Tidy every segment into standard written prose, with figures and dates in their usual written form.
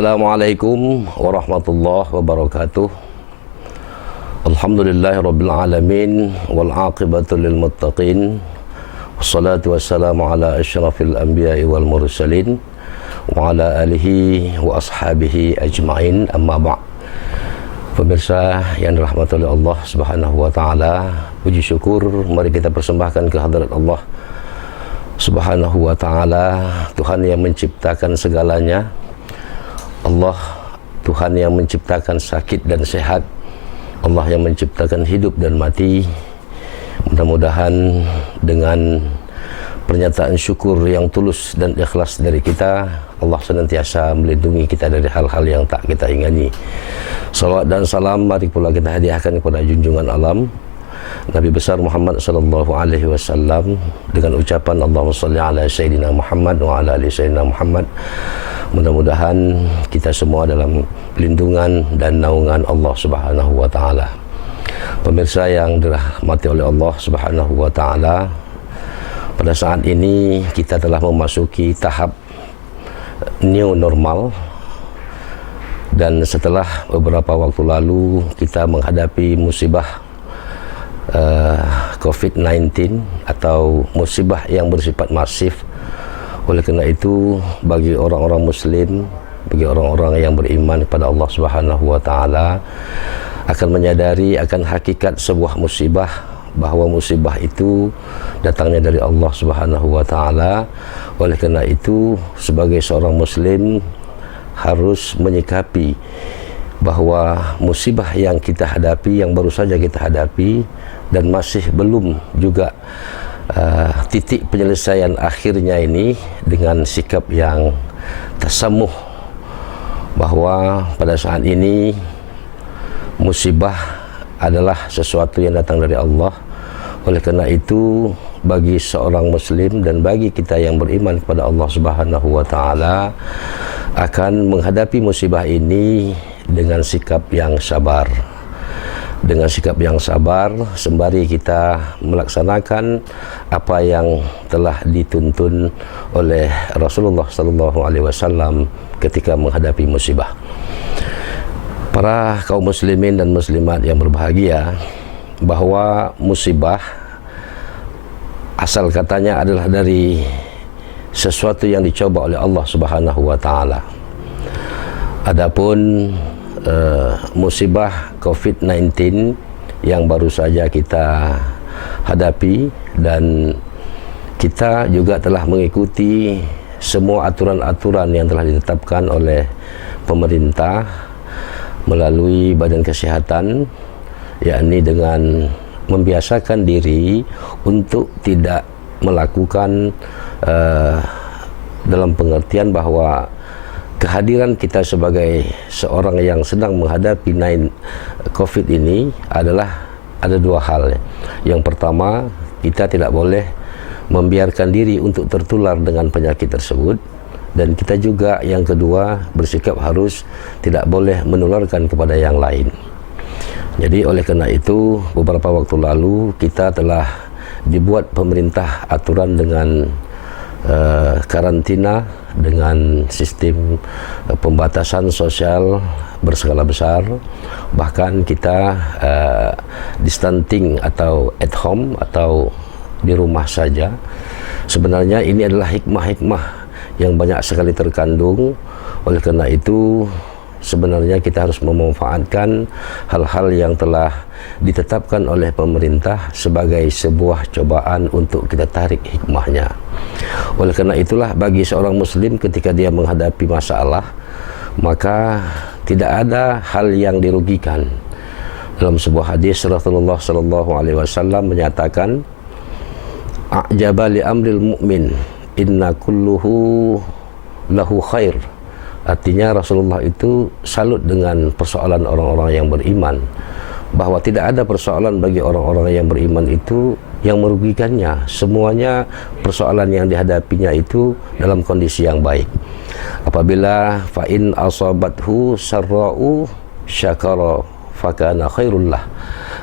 Assalamualaikum warahmatullahi wabarakatuh. Alhamdulillahirabbil alamin wal aqibatu lil muttaqin. Wassalatu wassalamu ala asyrafil anbiya'i wal mursalin wa ala alihi wa ashabihi ajma'in, amma ba'. Pemirsa yang dirahmati oleh Allah Subhanahu wa taala, puji syukur mari kita persembahkan ke hadirat Allah Subhanahu wa taala, Tuhan yang menciptakan segalanya. Allah, Tuhan yang menciptakan sakit dan sehat, Allah yang menciptakan hidup dan mati. Mudah-mudahan dengan pernyataan syukur yang tulus dan ikhlas dari kita, Allah senantiasa melindungi kita dari hal-hal yang tak kita ingini. Salawat dan salam mari pula kita hadiahkan kepada junjungan alam Nabi besar Muhammad sallallahu alaihi wasallam dengan ucapan Allahumma shalli ala sayyidina Muhammad wa ala ali sayyidina Muhammad. Mudah-mudahan kita semua dalam lindungan dan naungan Allah Subhanahu wa taala. Pemirsa yang dirahmati oleh Allah Subhanahu wa taala, pada saat ini kita telah memasuki tahap new normal, dan setelah beberapa waktu lalu kita menghadapi musibah COVID-19 atau musibah yang bersifat masif. Oleh kerana itu, bagi orang-orang muslim, bagi orang-orang yang beriman kepada Allah Subhanahu wa taala, akan menyadari akan hakikat sebuah musibah, bahawa musibah itu datangnya dari Allah Subhanahu wa taala. Oleh kerana itu, sebagai seorang muslim harus menyikapi bahawa musibah yang kita hadapi, yang baru saja kita hadapi dan masih belum juga titik penyelesaian akhirnya ini, dengan sikap yang tasamuh, bahawa pada saat ini musibah adalah sesuatu yang datang dari Allah. Oleh kerana itu, bagi seorang muslim dan bagi kita yang beriman kepada Allah Subhanahu wa taala, akan menghadapi musibah ini dengan sikap yang sabar. Dengan sikap yang sabar, sembari kita melaksanakan apa yang telah dituntun oleh Rasulullah sallallahu alaihi wasallam ketika menghadapi musibah. Para kaum muslimin dan muslimat yang berbahagia, bahawa musibah asal katanya adalah dari sesuatu yang dicoba oleh Allah Subhanahu wa taala. Adapun musibah COVID-19 yang baru saja kita hadapi, dan kita juga telah mengikuti semua aturan-aturan yang telah ditetapkan oleh pemerintah melalui Badan Kesihatan, yakni dengan membiasakan diri untuk tidak melakukan dalam pengertian bahawa kehadiran kita sebagai seorang yang sedang menghadapi COVID ini adalah ada dua hal. Yang pertama, kita tidak boleh membiarkan diri untuk tertular dengan penyakit tersebut, dan kita juga yang kedua bersikap harus tidak boleh menularkan kepada yang lain. Jadi oleh kerana itu, beberapa waktu lalu kita telah dibuat pemerintah aturan dengan karantina, dengan sistem pembatasan sosial berskala besar. Bahkan kita distancing atau at home atau di rumah saja. Sebenarnya ini adalah hikmah-hikmah yang banyak sekali terkandung. Oleh kerana itu, sebenarnya kita harus memanfaatkan hal-hal yang telah ditetapkan oleh pemerintah sebagai sebuah cobaan untuk kita tarik hikmahnya. Oleh kerana itulah, bagi seorang muslim ketika dia menghadapi masalah, maka tidak ada hal yang dirugikan. Dalam sebuah hadis, Rasulullah sallallahu alaihi wasallam menyatakan, "A'jaba li amril mu'min, inna kulluhu lahu khair." Artinya Rasulullah itu salut dengan persoalan orang-orang yang beriman, bahawa tidak ada persoalan bagi orang-orang yang beriman itu yang merugikannya. Semuanya persoalan yang dihadapinya itu dalam kondisi yang baik. Apabila fa'in asabathu sarra'u syakara fakana khairullah.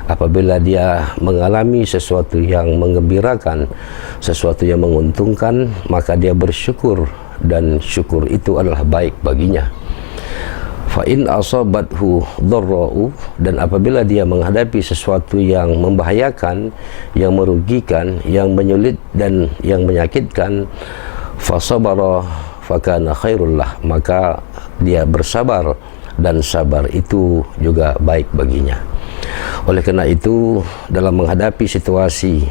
Apabila dia mengalami sesuatu yang menggembirakan, sesuatu yang menguntungkan, maka dia bersyukur, dan syukur itu adalah baik baginya. fa in asabathu dharra'u, dan apabila dia menghadapi sesuatu yang membahayakan, yang merugikan, yang menyulit dan yang menyakitkan, fa sabara fa kana khairul lah, maka dia bersabar dan sabar itu juga baik baginya. Oleh karena itu, dalam menghadapi situasi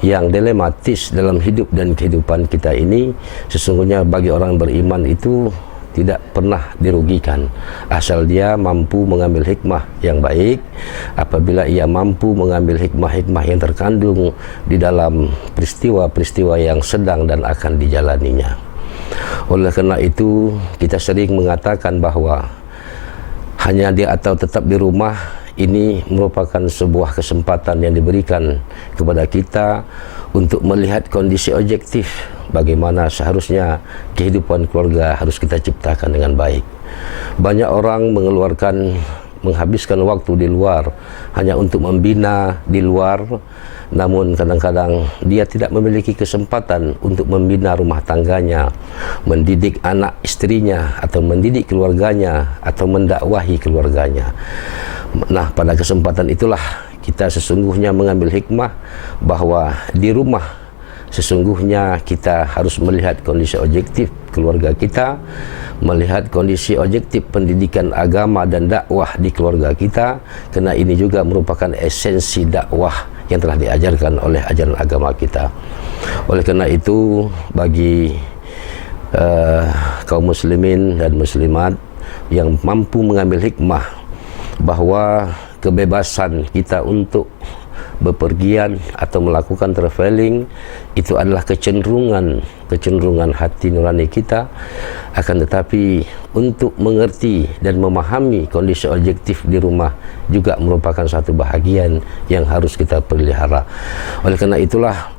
yang dilematis dalam hidup dan kehidupan kita ini, sesungguhnya bagi orang beriman itu tidak pernah dirugikan asal dia mampu mengambil hikmah yang baik. Apabila ia mampu mengambil hikmah-hikmah yang terkandung di dalam peristiwa-peristiwa yang sedang dan akan dijalaninya. Oleh karena itu, kita sering mengatakan bahwa hanya dia atau tetap di rumah ini merupakan sebuah kesempatan yang diberikan kepada kita untuk melihat kondisi objektif bagaimana seharusnya kehidupan keluarga harus kita ciptakan dengan baik. Banyak orang menghabiskan waktu di luar hanya untuk membina di luar, namun kadang-kadang dia tidak memiliki kesempatan untuk membina rumah tangganya, mendidik anak istrinya, atau mendidik keluarganya, atau mendakwahi keluarganya. Nah, pada kesempatan itulah kita sesungguhnya mengambil hikmah bahwa di rumah sesungguhnya kita harus melihat kondisi objektif keluarga kita, melihat kondisi objektif pendidikan agama dan dakwah di keluarga kita, karena ini juga merupakan esensi dakwah yang telah diajarkan oleh ajaran agama kita. Oleh karena itu, bagi kaum muslimin dan muslimat yang mampu mengambil hikmah bahwa kebebasan kita untuk bepergian atau melakukan traveling itu adalah kecenderungan hati nurani kita, akan tetapi untuk mengerti dan memahami kondisi objektif di rumah juga merupakan satu bahagian yang harus kita pelihara. Oleh karena itulah,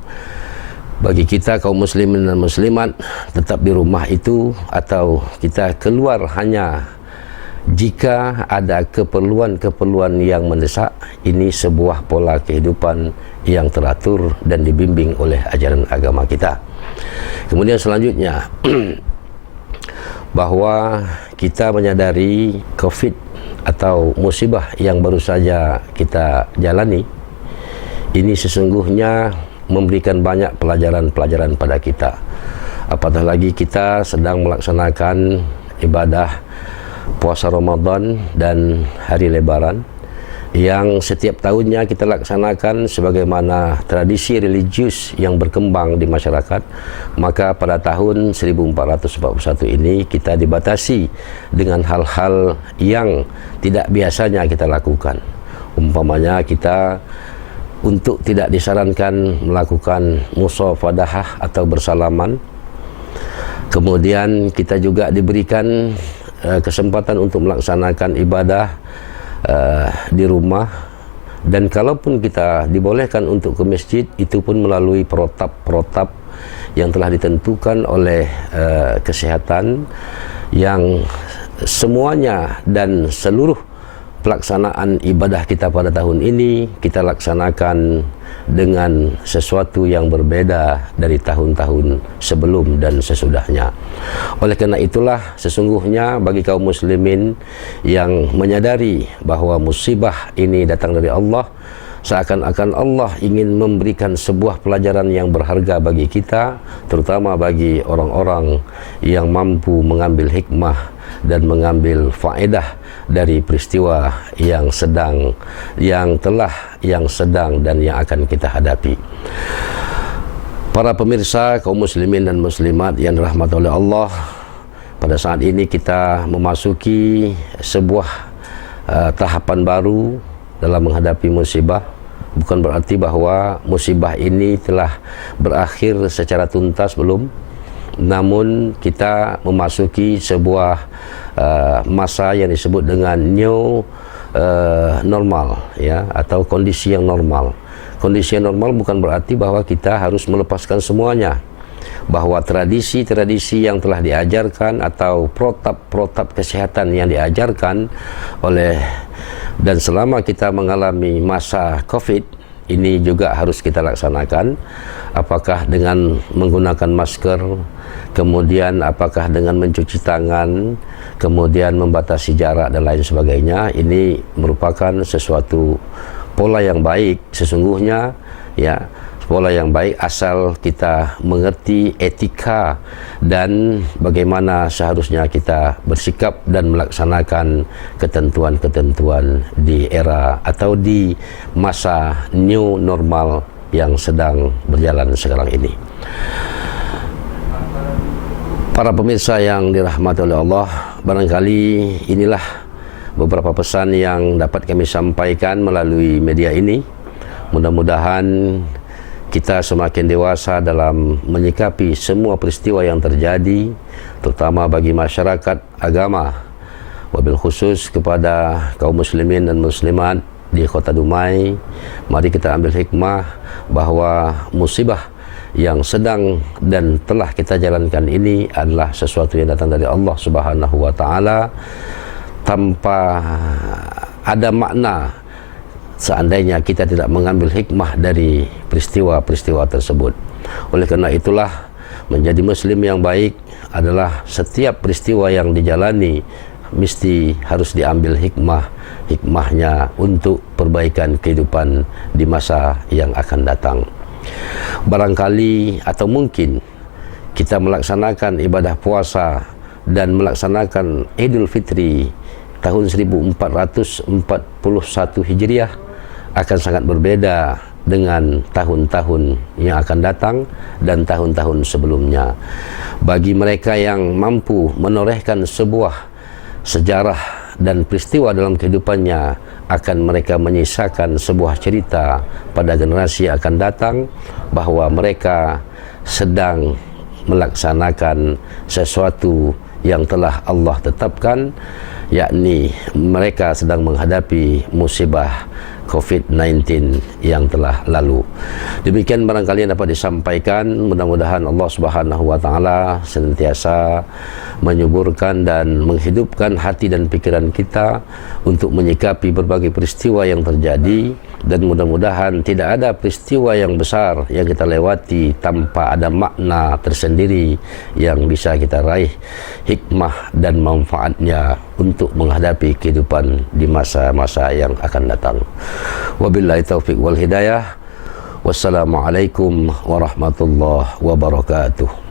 bagi kita kaum muslimin dan muslimat, tetap di rumah itu atau kita keluar hanya jika ada keperluan-keperluan yang mendesak, ini sebuah pola kehidupan yang teratur dan dibimbing oleh ajaran agama kita. Kemudian selanjutnya, bahwa kita menyadari COVID atau musibah yang baru saja kita jalani, ini sesungguhnya memberikan banyak pelajaran-pelajaran pada kita. Apatah lagi kita sedang melaksanakan ibadah puasa Ramadan dan hari Lebaran yang setiap tahunnya kita laksanakan sebagaimana tradisi religius yang berkembang di masyarakat. Maka pada tahun 1441 ini kita dibatasi dengan hal-hal yang tidak biasanya kita lakukan. Umpamanya kita untuk tidak disarankan melakukan musafahah atau bersalaman. Kemudian kita juga diberikan kesempatan untuk melaksanakan ibadah di rumah, dan kalaupun kita dibolehkan untuk ke masjid, itu pun melalui protap yang telah ditentukan oleh kesehatan, yang semuanya dan seluruh pelaksanaan ibadah kita pada tahun ini kita laksanakan dengan sesuatu yang berbeda dari tahun-tahun sebelum dan sesudahnya. Oleh karena itulah, sesungguhnya bagi kaum muslimin yang menyadari bahwa musibah ini datang dari Allah, seakan-akan Allah ingin memberikan sebuah pelajaran yang berharga bagi kita, terutama bagi orang-orang yang mampu mengambil hikmah dan mengambil faedah dari peristiwa yang sedang, yang telah, yang sedang dan yang akan kita hadapi. Para pemirsa kaum muslimin dan muslimat yang dirahmati oleh Allah, pada saat ini kita memasuki sebuah tahapan baru dalam menghadapi musibah. Bukan berarti bahwa musibah ini telah berakhir secara tuntas, belum. Namun kita memasuki sebuah masa yang disebut dengan new normal, ya, atau kondisi yang normal. Kondisi yang normal bukan berarti bahwa kita harus melepaskan semuanya, bahwa tradisi-tradisi yang telah diajarkan atau protap-protap kesehatan yang diajarkan oleh, dan selama kita mengalami masa COVID ini juga harus kita laksanakan. Apakah dengan menggunakan masker, kemudian apakah dengan mencuci tangan, kemudian membatasi jarak dan lain sebagainya, ini merupakan sesuatu pola yang baik sesungguhnya, ya, pola yang baik asal kita mengerti etika dan bagaimana seharusnya kita bersikap dan melaksanakan ketentuan-ketentuan di era atau di masa new normal yang sedang berjalan sekarang ini. Para pemirsa yang dirahmati oleh Allah, barangkali inilah beberapa pesan yang dapat kami sampaikan melalui media ini. Mudah-mudahan kita semakin dewasa dalam menyikapi semua peristiwa yang terjadi, terutama bagi masyarakat agama, wabil khusus kepada kaum muslimin dan muslimat di Kota Dumai. Mari kita ambil hikmah bahwa musibah yang sedang dan telah kita jalankan ini adalah sesuatu yang datang dari Allah Subhanahu wa taala tanpa ada makna seandainya kita tidak mengambil hikmah dari peristiwa-peristiwa tersebut. Oleh karena itulah menjadi muslim yang baik adalah setiap peristiwa yang dijalani mesti harus diambil hikmahnya untuk perbaikan kehidupan di masa yang akan datang. Barangkali atau mungkin kita melaksanakan ibadah puasa dan melaksanakan Idul Fitri tahun 1441 Hijriah akan sangat berbeda dengan tahun-tahun yang akan datang dan tahun-tahun sebelumnya. Bagi mereka yang mampu menorehkan sebuah sejarah dan peristiwa dalam kehidupannya, akan mereka menyisakan sebuah cerita pada generasi yang akan datang bahwa mereka sedang melaksanakan sesuatu yang telah Allah tetapkan, yakni mereka sedang menghadapi musibah COVID-19 yang telah lalu. Demikian barangkali yang dapat disampaikan. Mudah-mudahan Allah Subhanahu wa taala senantiasa menyuburkan dan menghidupkan hati dan pikiran kita untuk menyikapi berbagai peristiwa yang terjadi, dan mudah-mudahan tidak ada peristiwa yang besar yang kita lewati tanpa ada makna tersendiri yang bisa kita raih hikmah dan manfaatnya untuk menghadapi kehidupan di masa-masa yang akan datang. Wabillahi taufiq wal hidayah. Wassalamualaikum warahmatullahi wabarakatuh.